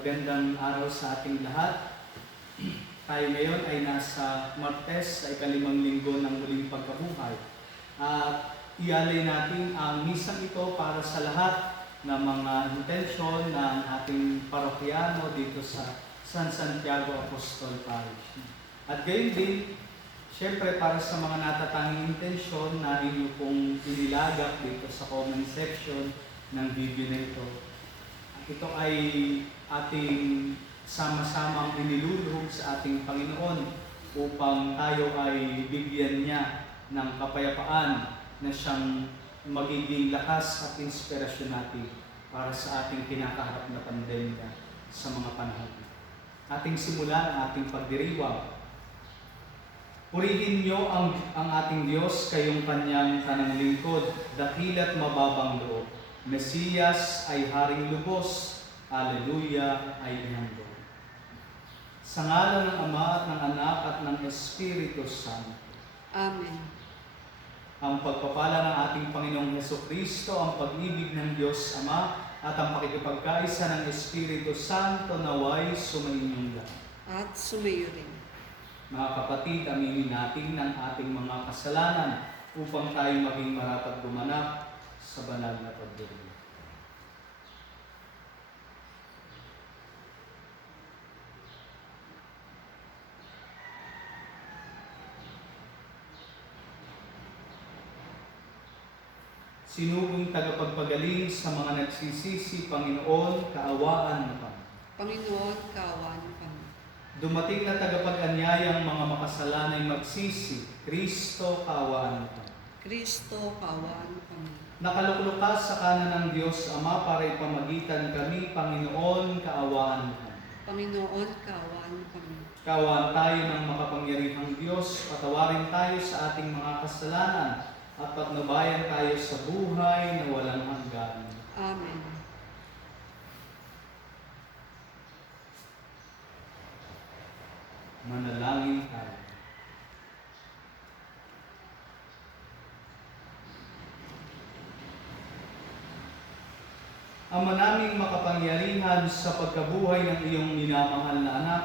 Magandang araw sa ating lahat. Tayo ngayon ay nasa Martes sa ikalimang linggo ng muling pagkabuhay. At ialay natin ang misang ito para sa lahat ng mga intensyon ng ating parokyano dito sa San Santiago Apostol Parish. At gayon din, syempre para sa mga natatanging intensyon na inyo pong inilagak dito sa comment section ng video na ito. Ito ay ating sama-samang iniluluhog sa ating Panginoon upang tayo ay bigyan niya ng kapayapaan na siyang magiging lakas at inspirasyon natin para sa ating kinakaharap na pandemya sa mga panahon. Ating simulan ang ating pagdiriwang. Purihin niyo ang ating Diyos, kayong kanyang tanang lingkod, dakila't mababang loob. Mesiyas ay haring lubos, Alleluia ay ihandog. Sa ngalan ng Ama at ng Anak at ng Espiritu Santo. Amen. Ang pagpapala ng ating Panginoong Hesukristo, ang pag-ibig ng Diyos Ama, at ang pakikipagkaisa ng Espiritu Santo naway sumainyong lahat. At sumayo rin. Mga kapatid, aminin natin ng ating mga kasalanan upang tayo maging marapat gumanap sa banal na pagdiring. Sinubong tagapagpagaling sa mga nagsisisi, Panginoon, kaawaan mo kami. Panginoon, kaawaan kami. Dumating na tagapag-anyayang mga makasalanay magsisi, Kristo, kaawaan mo kami. Kristo, kaawaan kami. Nakaluklok ka sa kanan ng Diyos Ama para ipamagitan kami, Panginoon, kaawaan mo kami. Panginoon, kaawaan kami. Kaawaan tayo ng makapangyarihang Diyos, patawarin tayo sa ating mga kasalanan, at patnubayan tayo sa buhay na walang hanggan. Amen. Manalangin tayo. Ama naming makapangyarihan, sa pagkabuhay ng iyong minamahal na anak,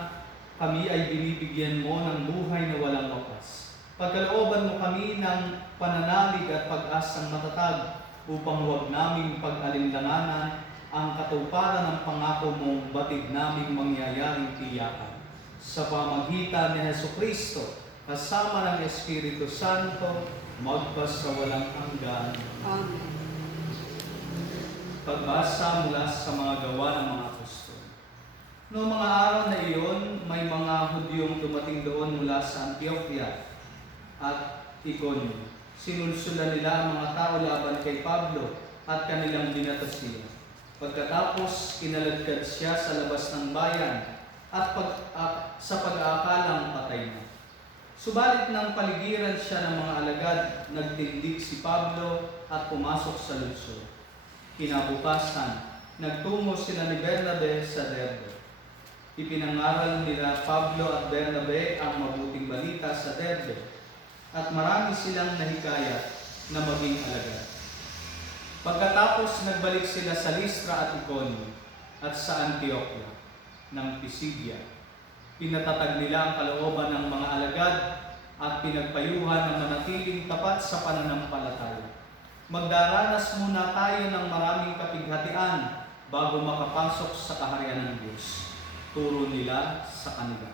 kami ay binibigyan mo ng buhay na walang wakas. Pagkalooban mo kami ng pananalig at pag-asang matatag upang huwag naming pag-alinlanganan ang katuparan ng pangako mong batid naming mangyayaring tiyakan. Sa pamagitan ni Hesukristo, kasama ng Espiritu Santo, magpasawalang hanggan. Amen. Pagbasa mula sa mga gawa ng mga apostol. Noong mga araw na iyon, may mga Hudyong dumating doon mula sa Antioquia at Iconio. Sinulsulan nila ang mga tao laban kay Pablo at kanilang binato siya. Pagkatapos, kinaladkad siya sa labas ng bayan at sa pag-aakalang patay na. Subalit nang paligiran siya ng mga alagad, nagtindig si Pablo at pumasok sa lungsod. Kinabukasan, nagtungo sila ni Bernabe sa Derbe. Ipinangaral nila Pablo at Bernabe ang mabuting balita sa Derbe, at marami silang nahikayat na maging alagad. Pagkatapos, nagbalik sila sa Listra at Iconio at sa Antioquia ng Pisidia. Pinatatag nila ang kalooban ng mga alagad at pinagpayuhan ng manatiling tapat sa pananampalataya. Magdaranas muna tayo ng maraming kapighatian bago makapasok sa kaharian ng Diyos. Turo nila sa kanila.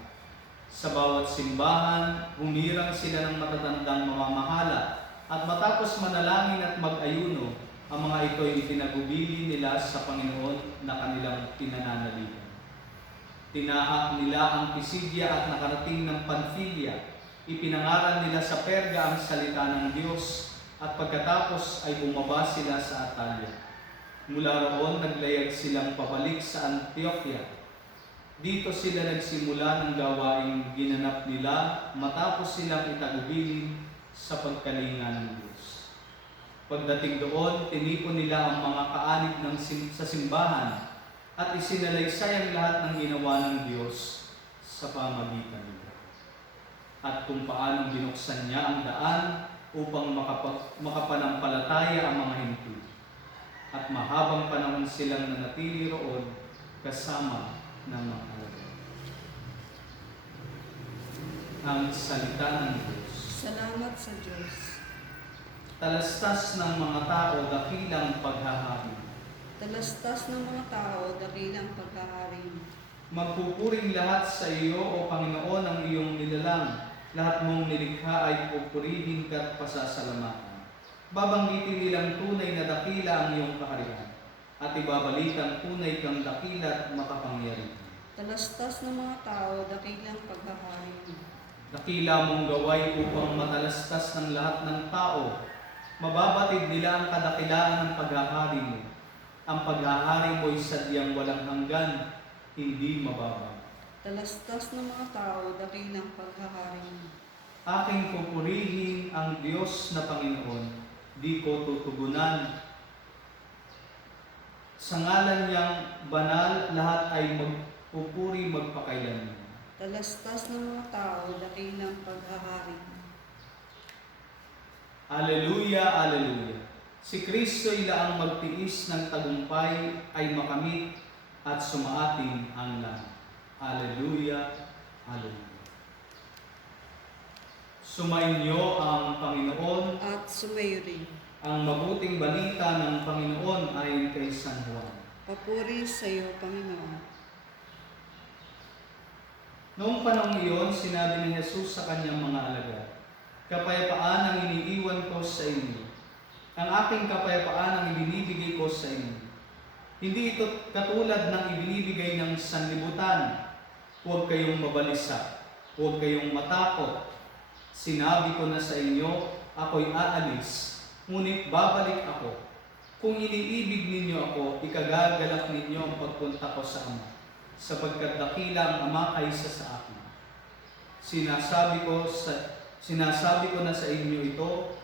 Sa bawat simbahan, humirang sila ng matatandang mamamahala, at matapos manalangin at mag-ayuno, ang mga ito ay itinagubili nila sa Panginoon na kanilang pinananaligan. Tinaak nila ang Pisidia at nakarating ng Panfilia. Ipinangaral nila sa Perga ang salita ng Diyos, at pagkatapos ay bumaba sila sa Atalia. Mula roon, naglayag silang pabalik sa Antioquia. Dito sila nagsimula ng gawaing ginanap nila matapos silang itagubilin sa pagkalinga ng Diyos. Pagdating doon, tinipon nila ang mga kaanib sa simbahan at isinalaysay ang lahat ng ginawa ng Diyos sa pamagitan nila. At kung paanong binuksan niya ang daan upang makapanampalataya ang mga Hintil. At mahabang panahon silang nanatili roon kasama ng mga alagad. Ang salita ng Diyos. Salamat sa Diyos. Talastas ng mga tao dakilang paghahari. Talastas ng mga tao, dakilang pagkahari mo. Magpupuring lahat sa iyo, O Panginoon, ang iyong nilalang. Lahat mong nilikha ay pupurihin ka't pasasalamatan. Babanggitin nilang tunay na dakila ang iyong kaharian, at ibabalikan tunay kang dakila at makapangyarihan. Talastas ng mga tao, dakilang pagkahari mo. Dakila mong gaway upang matalastas ng lahat ng tao. Mababatid nila ang kadakilaan ng paghahari mo. Ang paghahari mo ay sadyang walang hanggan, hindi mababa. Talastas ng mga tao, dakilang pagkahari mo. Aking pupurihin ang Diyos na Panginoon, di ko tutugunan. Sa ngalan niyang banal, lahat ay magpupuri magpakailanman. Talastas ng mga tao, dakilang pagkahari mo. Aleluya, aleluya. Si Kristo ilaang magtiis ng tagumpay ay makamit at sumaating ang langit. Aleluya, aleluya. Sumainyo ang Panginoon. At sumayo rin. Ang mabuting balita ng Panginoon ayon kay San Juan. Papuri sa iyo, Panginoon. Noong panahon iyon, sinabi ni Jesus sa kanyang mga alagad, "Kapayapaan ang iniiwan ko sa inyo. Ang aking kapayapaan ang ibinibigay ko sa inyo. Hindi ito katulad ng ibinibigay ng sanlibutan. Huwag kayong mabalisa, huwag kayong matakot. Sinabi ko na sa inyo, ako'y aalis, ngunit babalik ako. Kung iniibig ninyo ako, ikagagalak ninyo ang pagpunta ko sa Ama, sapagkat dakila ang Ama kaysa sa akin. Sinasabi ko na sa inyo ito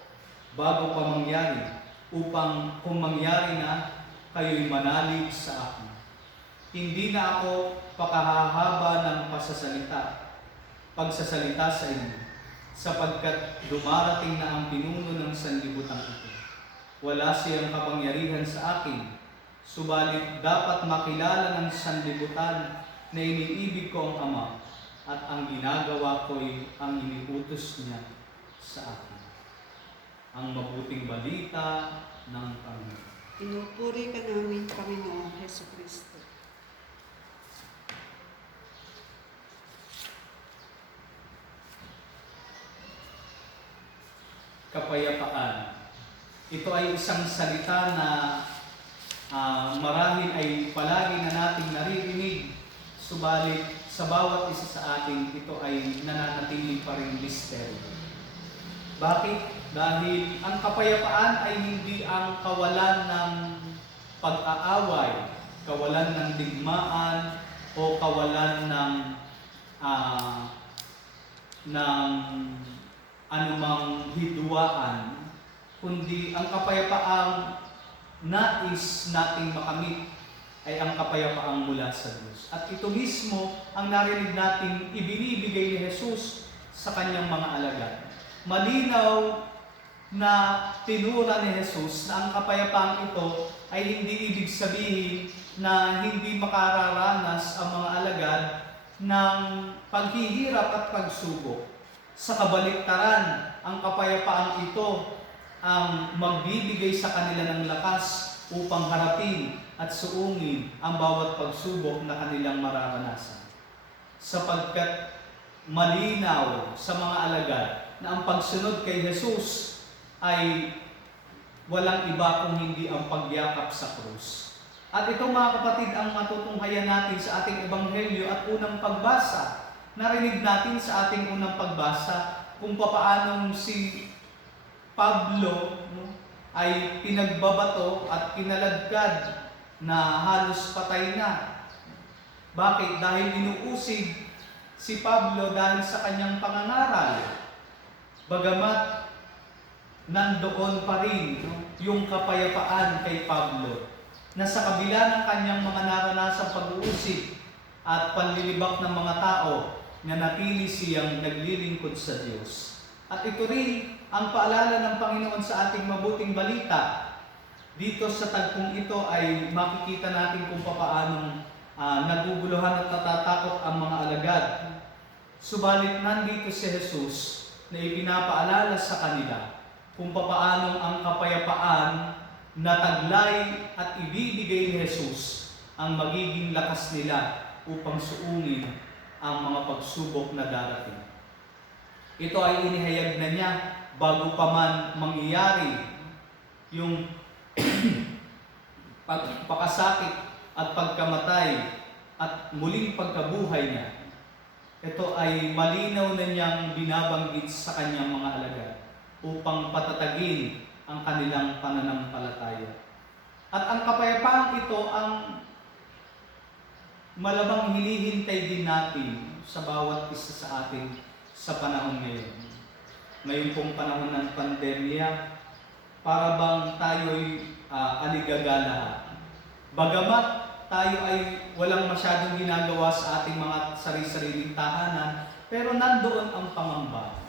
bago pa mangyari, upang kung mangyari na, kayo'y manalig sa akin. Hindi na ako pakahahaba ng pagsasalita sa inyo, sapagkat dumarating na ang pinuno ng sanlibutan ito. Wala siyang kapangyarihan sa akin, subalit dapat makilala ng sanlibutan na iniibig ko ang Ama, at ang ginagawa ko'y ang iniutos niya sa akin." Ang mabuting balita ng Panginoon. Pinupuri ka namin, Panginoong Heso Kristo. Kapayapaan. Ito ay isang salita na marahil ay palagi na nating naririnig, subalit sa bawat isa sa atin, ito ay nananatili pa rin misteryo. Bakit? Dahil ang kapayapaan ay hindi ang kawalan ng pag-aaway, kawalan ng digmaan, o kawalan ng anumang hidwaan, kundi ang kapayapaang nais nating makamit ay ang kapayapaang mula sa Diyos. At ito mismo ang narinig nating ibinibigay ni Jesus sa kanyang mga alagad. Malinaw na tinura ni Jesus na ang kapayapaang ito ay hindi ibig sabihin na hindi makararanas ang mga alagad ng paghihirap at pagsubok. Sa kabaliktaran, ang kapayapaang ito ang magbibigay sa kanila ng lakas upang harapin at suungin ang bawat pagsubok na kanilang mararanasan. Sapagkat malinaw sa mga alagad na ang pagsunod kay Jesus ay walang iba kung hindi ang pagyakap sa krus. At ito, mga kapatid, ang matutunghayan natin sa ating ebanghelyo at unang pagbasa. Narinig natin sa ating unang pagbasa kung papaanong si Pablo ay pinagbabato at kinaladkad na halos patay na. Bakit? Dahil inuusig si Pablo dahil sa kanyang pangangaral. Bagamat nandoon pa rin yung kapayapaan kay Pablo, na sa kabila ng kanyang mga naranasang pag-uusig at panlilibak ng mga tao, na natili siyang naglilingkod sa Diyos. At ito rin ang paalala ng Panginoon sa ating mabuting balita. Dito sa tagpong ito ay makikita natin kung paanong naguguluhan at natatakot ang mga alagad. Subalit nandito si Jesus na ipinapaalala sa kanila kung papaanong ang kapayapaan na taglay at ibibigay ni Jesus ang magiging lakas nila upang suungin ang mga pagsubok na darating. Ito ay inihayag na niya bago pa man mangyayari yung pagkasakit at pagkamatay at muling pagkabuhay niya. Ito ay malinaw na niyang binabanggit sa kanyang mga alagad upang patatagin ang kanilang pananampalataya. At ang kapayapaang ito ang malamang hinihintay din natin sa bawat isa sa atin sa panahon ngayon. Ngayon pong panahon ng pandemya, para bang tayo'y aligagala. Bagamat tayo ay walang masyadong ginagawa sa ating mga sarili-sariling tahanan, pero nandoon ang pangamba.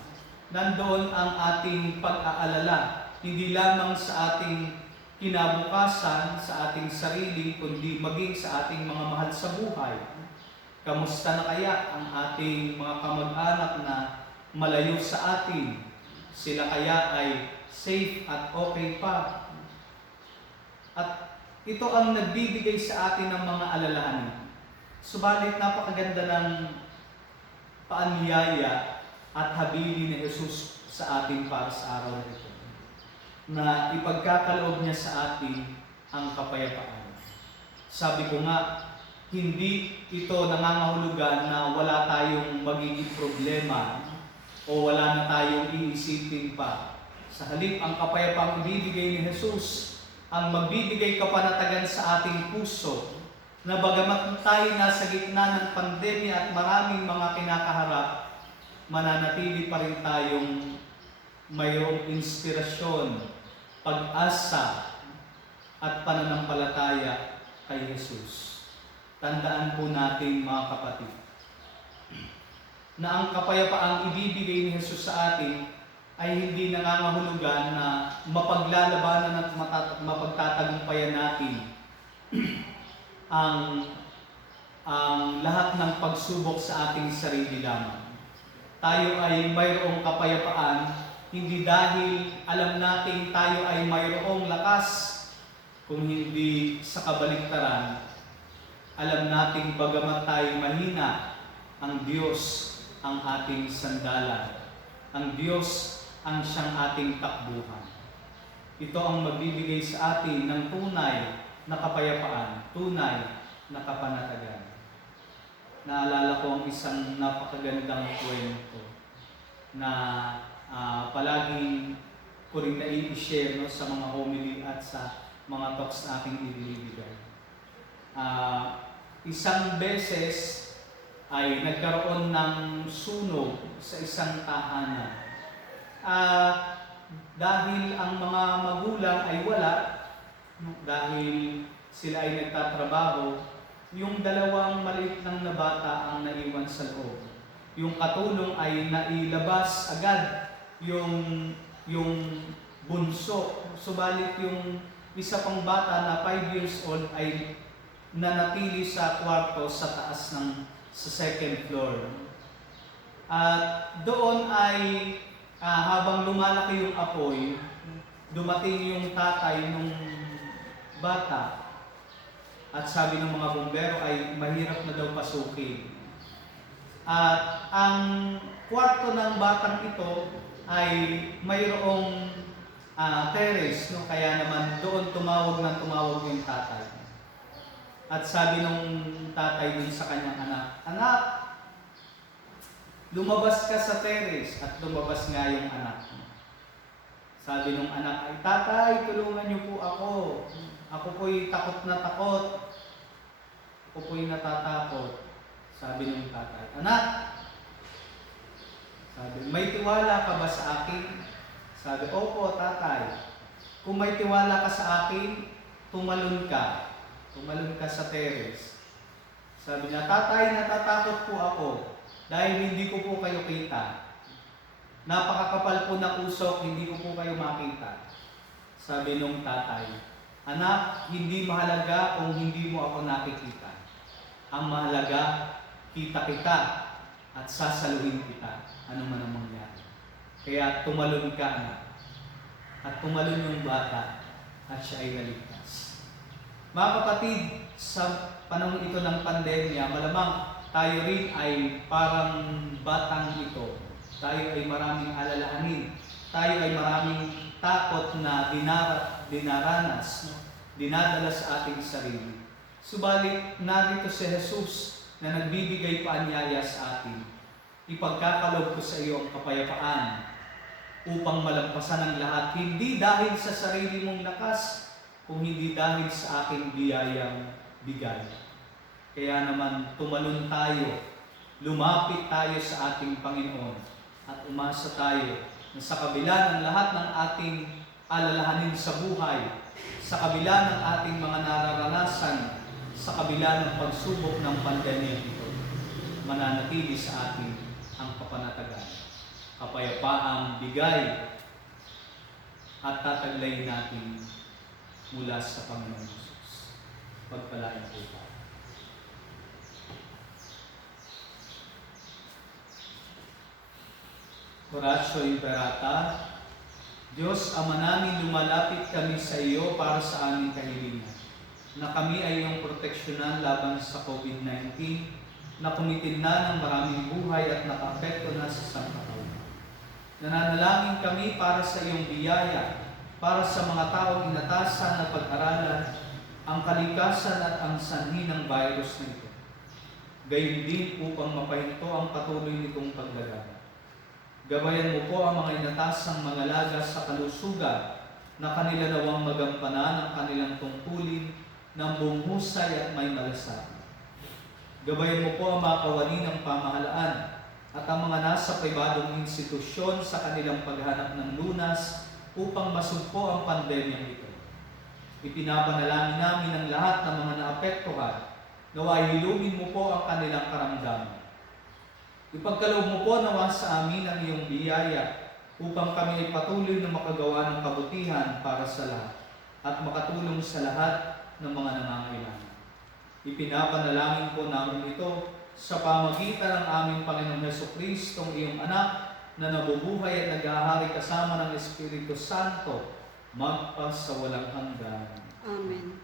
Nandoon ang ating pag-aalala, hindi lamang sa ating kinabukasan, sa ating sarili, kundi maging sa ating mga mahal sa buhay. Kamusta na kaya ang ating mga kamag-anak na malayo sa atin? Sila kaya ay safe at okay pa? At ito ang nagbibigay sa atin ng mga alalahanin. Subalit napakaganda ng paanyaya at habili ni Jesus sa atin para sa araw na ito, na ipagkakaloob niya sa atin ang kapayapaan. Sabi ko nga, hindi ito nangangahulugan na wala tayong magiging problema o wala na tayong iisipin pa. Sa halip, ang kapayapaang ibibigay ni Jesus ang magbibigay kapanatagan sa ating puso, na bagamat tayo nasa gitna ng pandemya at maraming mga kinakaharap, mananatili pa rin tayong mayroong inspirasyon, pag-asa at pananampalataya kay Jesus. Tandaan po natin, mga kapatid, na ang kapayapaang ibibigay ni Jesus sa atin ay hindi nangangahulugan na mapaglalabanan at mapagtatagumpayan natin ang lahat ng pagsubok sa ating sarili lamang. Tayo ay mayroong kapayapaan hindi dahil alam natin tayo ay mayroong lakas, kung hindi sa kabaligtaran, alam nating bagamat tayo mahina, ang Diyos ang ating sandalan. Ang Diyos ang siyang ating takbuhan. Ito ang magbibigay sa atin ng tunay na kapayapaan, tunay na kapanatagan. Naalala ko ang isang napakagandang kwento na palaging ko rin na-i-share sa mga homily at sa mga talks na aking ibinibigay. Isang beses ay nagkaroon ng sunog sa isang tahanan. Dahil ang mga magulang ay wala, dahil sila ay nagtatrabaho, yung dalawang maliit na bata ang naiwan sa loob. Yung katulong ay nailabas agad yung bunso. Subalit yung isa pang bata na 5 years old ay nanatili sa kwarto sa taas sa second floor. At doon ay habang lumalaki yung apoy, dumating yung tatay nung bata. At sabi ng mga bumbero ay mahirap na daw pasukin. At ang kwarto ng batang ito ay mayroong terrace, no? Kaya naman doon tumawag yung tatay. At sabi nung tatay dun sa kanyang anak, "Anak, lumabas ka sa terrace." At lumabas nga yung anak. Sabi nung anak ay, "Tatay, tulungan niyo po ako. Ako po'y takot na takot. Ako po'y natatakot." Sabi nung tatay, "Anak," sabi, "may tiwala ka ba sa akin?" Sabi, "Opo, tatay. Kung may tiwala ka sa akin, tumalon ka. Tumalon ka sa terrace." Sabi niya, "Tatay, natatakot po ako dahil hindi ko po kayo kita. Napakakapal po na usok, hindi ko po kayo makita." Sabi nung tatay, "Anak, hindi mahalaga kung hindi mo ako nakikita. Ang mahalaga, kita at sasaluhin kita, ano man ang mangyari. Kaya tumalon ka, anak. At tumalon yung bata at siya ay naligtas. Mga kapatid, sa panahon ito ng pandemya, malamang tayo rin ay parang batang ito. Tayo ay maraming alalahanin. Tayo ay maraming takot na dinaranas, dinadala sa ating sarili. Subalit, narito si Jesus na nagbibigay paanyaya sa atin. Ipagkakalob ko sa iyo ang kapayapaan upang malampasan ang lahat, hindi dahil sa sarili mong lakas, kung hindi dahil sa aking biyayang bigay. Kaya naman, tumalon tayo, lumapit tayo sa ating Panginoon, at umasa tayo na sa kabila ng lahat ng ating alalahanin sa buhay, sa kabila ng ating mga nararanasan, sa kabila ng pagsubok ng pandemya ito, mananatili sa atin ang kapanatagan, kapayapaang bigay at tataglayin natin mula sa Panginoon Jesus. Pagpalain po tayo. Oratio Imperata. Diyos, Ama namin, lumalapit kami sa iyo para sa aming kahilingan, na kami ay iyong proteksyonan laban sa COVID-19, na kumitin na ng maraming buhay at nakaapekto na sa sangkatauhan. Nananalangin kami para sa iyong biyaya, para sa mga taong inatasan na pag-aralan ang kalikasan at ang sanhi ng virus na ito. Gayon din upang mapahinto ang patuloy nitong paglaganap. Gabayan mo po ang mga inatasang mangalaga sa kalusugan na kanila nawang magampanan ang kanilang tungkulin ng buong husay at may malasakit. Gabayan mo po ang mga kawani ng pamahalaan at ang mga nasa pribadong institusyon sa kanilang paghanap ng lunas upang masugpo ang pandemyang ito. Ipinapanalangin namin ang lahat ng mga naapektuhan, naway hilugin mo po ang kanilang karamdaman. Ipagkaloob mo po nawa sa amin ang iyong biyaya upang kami ay patuloy na makagawa ng kabutihan para sa lahat at makatulong sa lahat ng mga nangangailangan. Ipinapanalangin po namin ito sa pamagitan ng aming Panginoong Hesukristo, ang iyong anak, na nabubuhay at naghahari kasama ng Espiritu Santo, magpasawalang hanggan. Amen.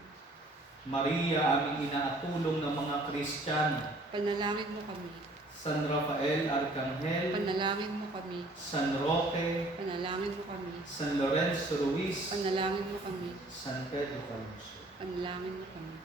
Maria, aming ina at tulong ng mga Kristiyano, Panalangin mo kami. San Rafael Arcangel, Panalangin mo kami. San Roque, Panalangin mo kami. San Lorenzo Ruiz, Panalangin mo kami. San Pedro Calungsod. Panalangin mo kami.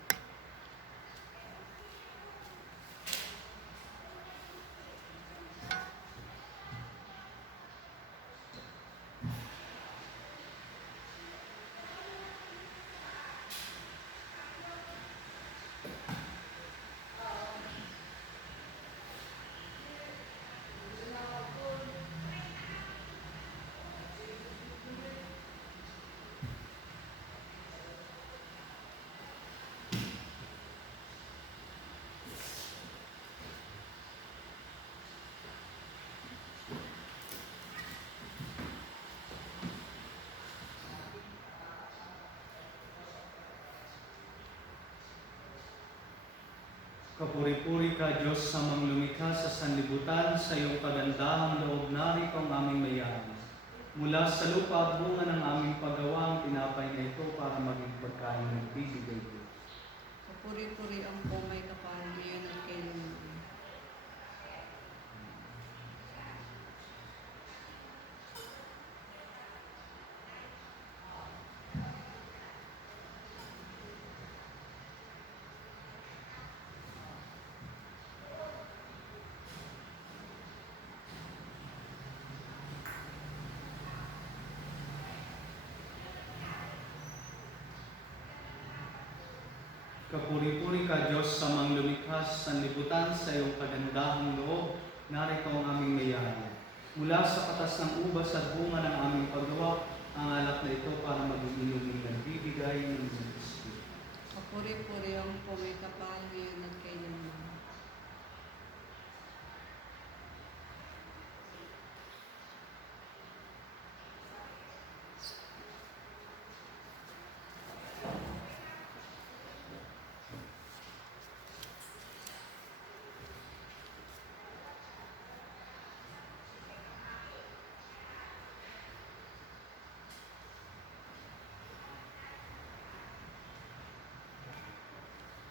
Kapuri-puri ka, Diyos, sa mga lumikha sa sanlibutan, sa iyong kagandahang loob narito ang aming mayaman. Mula sa lupa at bunga ng aming paggawa, ang tinapay na ito para maging pagkain ng bibigay ko. Kapuri-puri ang pomay kapal ngayon at kailanman. Kapuri-puri ka, Diyos, sa mga lumikha sa sanlibutan, sa iyong kagandahang loob, narito ang aming mayaman. Mula sa katas ng ubas at bunga ng aming paggawa, ang alak na ito para maging inumin ng bibigay ng Diyos. Kapuri-puri ang pomay kapal ngayon at kailanman.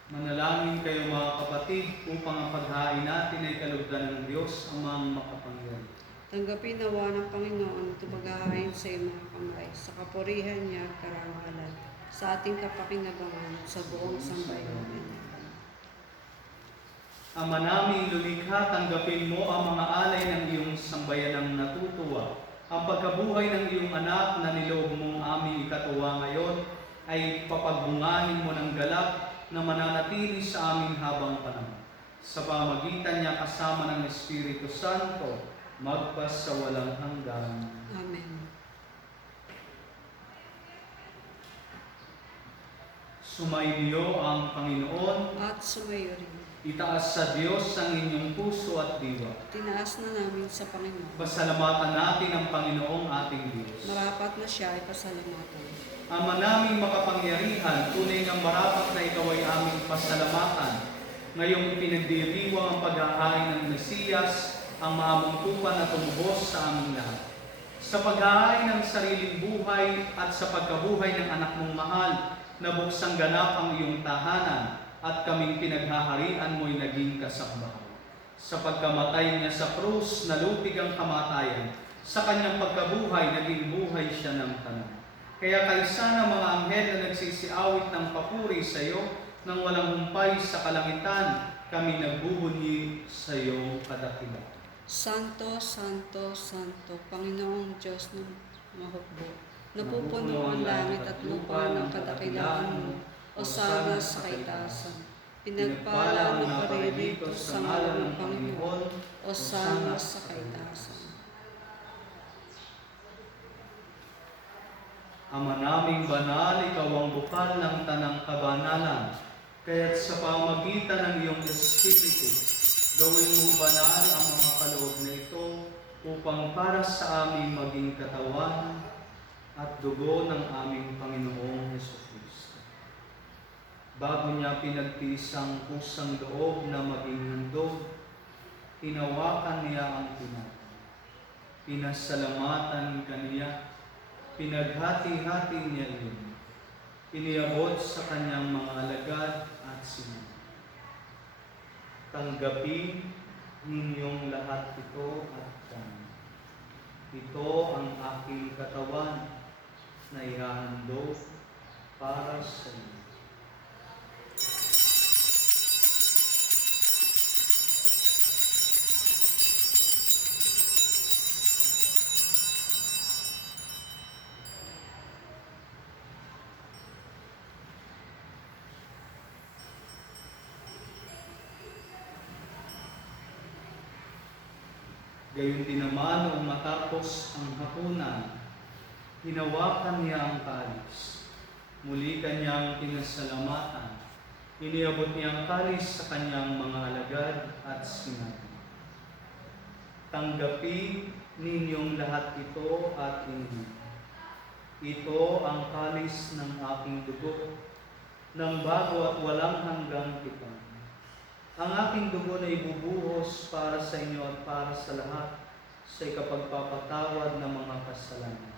Manalangin kayo mga kapatid upang ang paghain natin ay kalugdan ng Diyos amang makapangyarihan. Tanggapin nawa ng Panginoon ito maghahain sa iyong mga kamay, sa kapurihan niya at karangalan, sa ating kapakinabangan, sa buong sambayanan. Ama naming lumikha, tanggapin mo ang mga alay ng iyong sambayanang natutuwa. Ang pagkabuhay ng iyong anak na niloob mong aming ikatuwa ngayon ay papagbungahin mo ng galak na mananatili sa amin habang panahon. Sa pamagitan niya kasama ng Espiritu Santo, magpas sa walang hanggan. Amen. Sumainyo ang Panginoon. At sumayo rin. Itaas sa Diyos ang inyong puso at diwa. Tinaas na namin sa Panginoon. Pasalamatan natin ang Panginoong ating Diyos. Marapat na siya ay pasalamatan. Ama naming makapangyarihan, tunay ng marapat na ikaw ay aming pasalamatan. Ngayong ipinagdiriwang ang paghahain ng Mesiyas, ang maamungtupan na tumubos sa aming lahat. Sa paghahain ng sariling buhay at sa pagkabuhay ng anak mong mahal, na buksang ganap ang iyong tahanan at kaming pinaghaharian mo'y naging kasakbahan. Sa pagkamatay niya sa krus, nalupig ang kamatayan. Sa kanyang pagkabuhay, naging buhay siya ng tanan. Kaya kaysa ng mga anghel na nagsisiawit ng papuri sa iyo, nang walang humpay sa kalangitan, kami nagbubunyi sa iyong kadakilaan. Santo, Santo, Santo, Panginoong Diyos ng mahukbo. Napupuno ang langit at lupa ng kadakilaan mo, o sana sa kaitaasan. Pinagpala ang naparirito sa ngalan ng Panginoon, o sana sa kaitaasan. Ama naming banal, ikaw ang bukal ng tanang kabanalan, kaya't sa pamagitan ng iyong Espiritu, gawin mong banal ang mga kaloob na ito upang para sa amin maging katawan at dugo ng aming Panginoong Jesucristo. Bago niya pinagtiis ang kusang loob na maging handog, hinawakan niya ang tinapay. Pinasalamatan kaniya, pinaghati-hati niya iyon. Iniabot sa kanyang mga alagad at sinabi, tanggapin ninyong lahat ito at kami. Ito ang aking katawan na ihahandog para sa inyo. Gayon din naman noong matapos ang hapunan, hinawakan niya ang kalis. Muli kanyang pinasalamatan. Iniabot niya ang kalis sa kanyang mga alagad at sinabi, tanggapin ninyong lahat ito at inumin. Ito ang kalis ng aking dugo, ng bago at walang hanggang tipan. Ang aking dugo na ibubuhos para sa inyo at para sa lahat sa ikapagpapatawad ng mga kasalanan.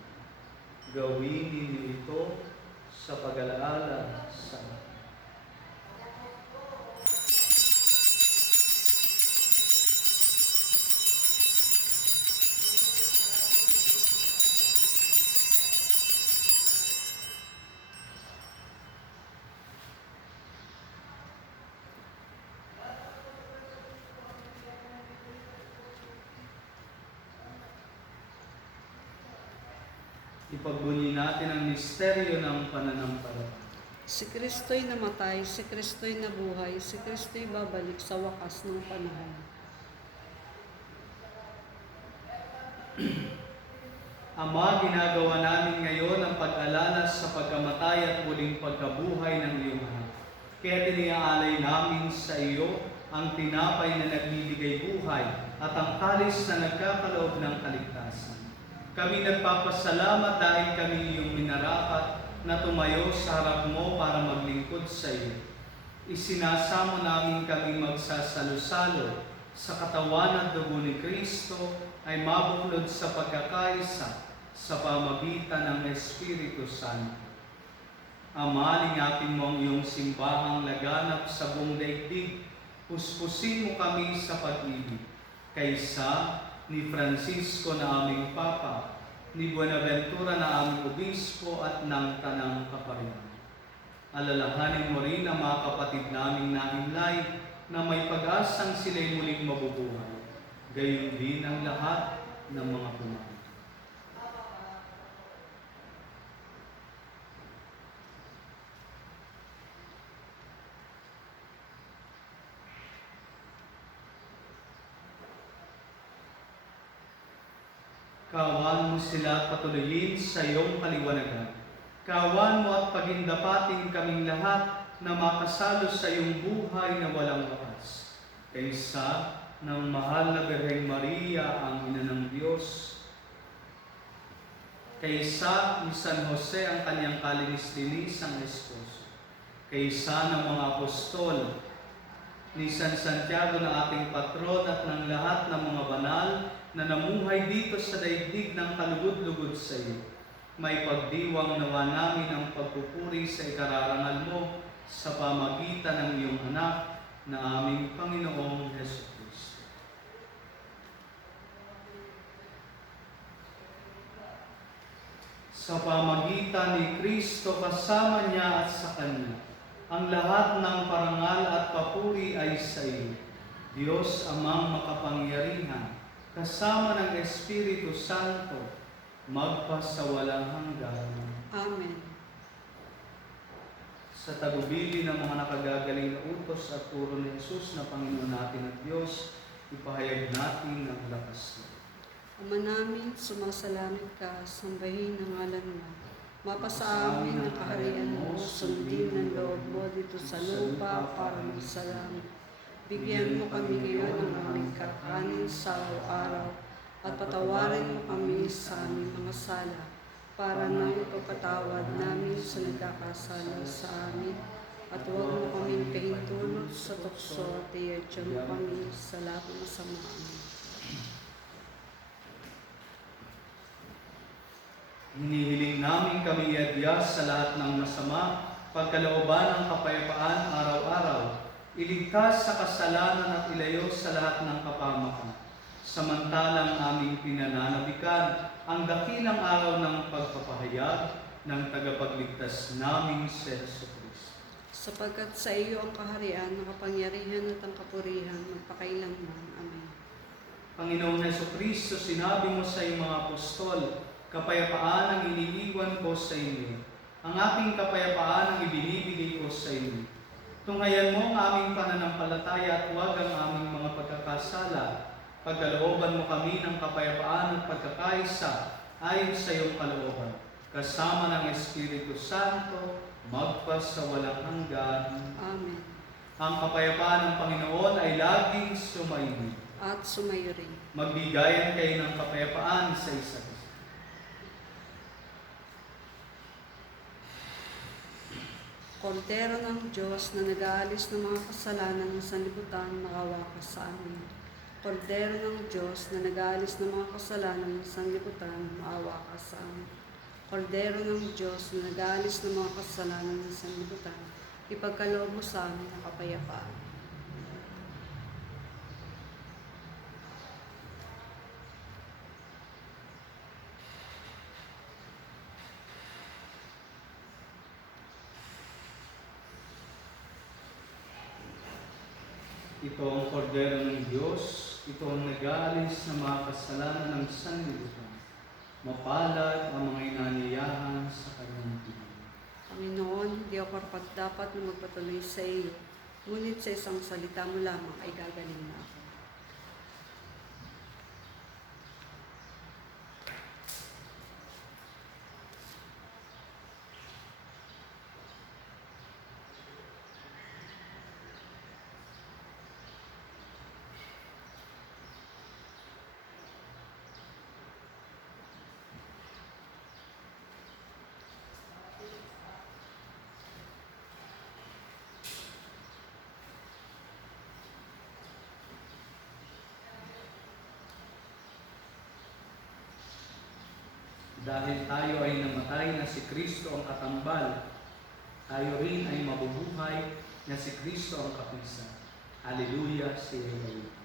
Gawin ninyo ito sa pag-alaala sa akin. Ipagbunyi natin ang misteryo ng pananampalataya. Si Kristo'y namatay, si Kristo'y nabuhay, si Kristo'y babalik sa wakas ng panahon. Ama, ginagawa namin ngayon ang pag-alala sa pagkamatay at muling pagkabuhay ng iyong anak. Kaya tiniaalay namin sa iyo ang tinapay na nagbibigay buhay at ang kalis na nagkakaloob ng kaligtasan. Kami nagpapasalamat dahil kami iyong minarapat na tumayo sa harap mo para maglingkod sa iyo. Isinasamo namin kami magsasalo-salo sa katawan at dugo ni Kristo ay mabuklod sa pagkakaisa sa pamagitan ng Espiritu Santo. Ama, lingapin mo ang iyong simbahang laganap sa buong daigdig. Puspusin mo kami sa pag-ibig. Kaysa ni Francisco na aming Papa, ni Buenaventura na aming Obispo at ng Tanang Kaparian. Alalahanin mo rin ang mga kapatid naming nahimlay na may pag-asang sila'y muling mabubuhay. Gayon din ang lahat ng mga pumatay. Kawan mo sila at patuloyin sa iyong kaliwanagan. Kawan mo at pagindapating kaming lahat na makasalo sa iyong buhay na walang wakas. Kaysa ng mahal na Birheng Maria, ang Ina ng Diyos. Kaysa ni San Jose, ang kanyang kalinis-linis ang esposo. Kaysa ng mga apostol, ni San Santiago na ating patron at ng lahat ng mga banal na namuhay dito sa daigdig ng kalugod-lugod sa iyo. May pagdiwang nawa namin ang pagpupuri sa ikararangal mo sa pamagitan ng iyong anak na aming Panginoong Jesucristo. Sa pamagitan ni Kristo kasama niya at sa Kanya, ang lahat ng parangal at papuri ay sa iyo, Diyos Amang makapangyarihan, kasama ng Espiritu Santo, magpasawalang hanggan. Amen. Sa tagubili ng mga nakagagaling na utos at turo ni Jesus na Panginoon natin at Diyos, ipahayag natin ang lakas mo. Ama namin, sumasalangit ka, sambahin ang ngalan mo. Mapasa amin ang kaharian mo, sundin ang loob mo dito sa lupa para sa langit. Bigyan mo kami ngayon ng aming kakanin sa araw-araw at patawarin mo kami sa aming mga sala para na ipagpatawad namin sa nagkakasala sa amin at huwag mo kaming pahintulot sa tukso at iadyan mo kami sa lahat ng masama. Hinihiling namin kami iadyas sa lahat ng masama, pagkalooban ng kapayapaan araw-araw, iligtas sa kasalanan at ilayo sa lahat ng kapahamakan. Samantalang aming pinananabikan ang dakilang araw ng pagpapahayag ng tagapagligtas naming si Jesucristo. Sapagkat sa iyo ang kaharian, ang kapangyarihan at ang kapurihan, magpakailanman. Amen. Panginoong Jesucristo, sinabi mo sa iyong mga apostol, kapayapaan ang iniiwan ko sa inyo. Ang aking kapayapaan ang ibinibigay ko sa inyo. Tunghayan mo ang aming pananampalataya at huwag ang aming mga pagkakasala. Pagkalooban mo kami ng kapayapaan at pagkakaisa ayon sa iyong kalooban. Kasama ng Espiritu Santo, magpasawalang hanggan. Amen. Ang kapayapaan ng Panginoon ay laging sumainyo. At sumayo rin. Magbigayan kayo ng kapayapaan sa isa't isa. Kordero ng Diyos na nag-aalis ng mga kasalanan ng sanlibutan, maawa ka sa amin. Kordero ng Diyos na nag-aalis ng mga kasalanan ng sanlibutan, maawa ka sa amin. Kordero ng Diyos na nag-aalis ng mga kasalanan ng sanlibutan, ipagkaloob mo sa amin ang kapayapaan. Ito ang kordero ng Diyos, ito ang nag-aalis ng mga kasalanan ng sanlibutan. Mapalad ang mga inaniyahan sa kanyang piling. Panginoon, hindi ako dapat na magpatuloy sa iyo, ngunit sa isang salita mo lamang ay gagaling na ako. Dahil tayo ay namatay na si Kristo ang katambal, tayo rin ay mabubuhay na si Kristo ang kapisan. Hallelujah, sa iyo ngayon.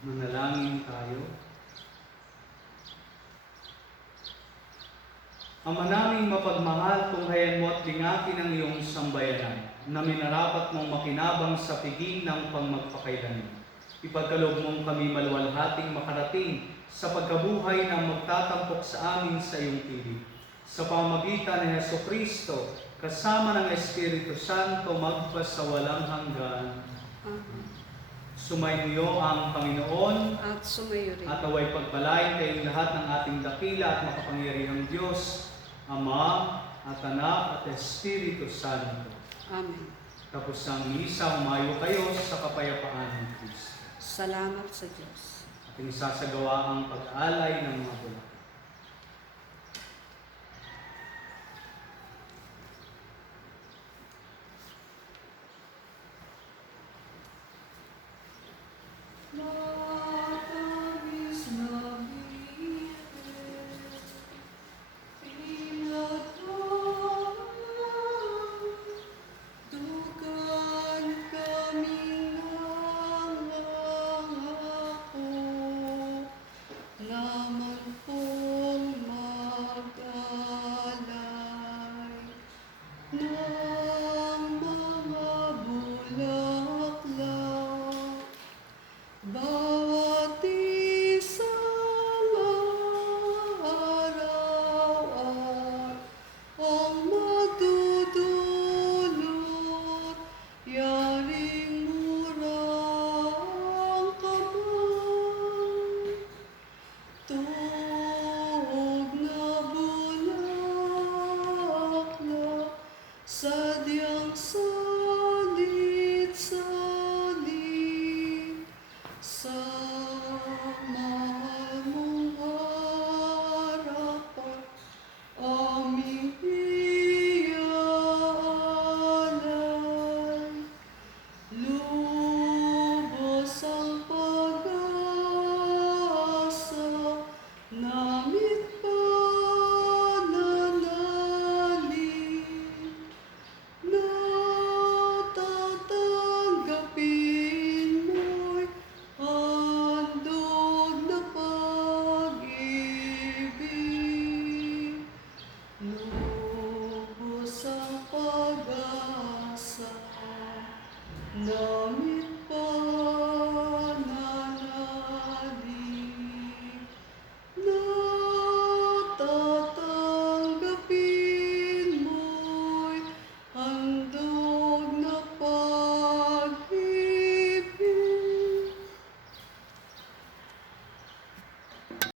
Manalangin tayo. Ama naming mapagmahal, tunghayan mo at lingakin ang iyong sambayanan na minarapat mong makinabang sa piging ng pangmagpakailanman. Ipagkaloob mong kami maluwalhating makarating sa pagkabuhay ng magtatampok sa amin sa iyong piling. Sa pamamagitan ni Jesucristo, kasama ng Espiritu Santo, magpasawalang hanggan. Amen. Sumainyo ang Panginoon At sumayo rin. at naway pagpalain kayong lahat ng ating dakila at makapangyarihang Diyos, Ama at Anak at Espiritu Santo. Amen. Tapos ang misa, umayo kayo sa kapayapaan ng Kristo. Salamat sa Diyos. Ating sasagawa ang pag-aalay ng mga bulak.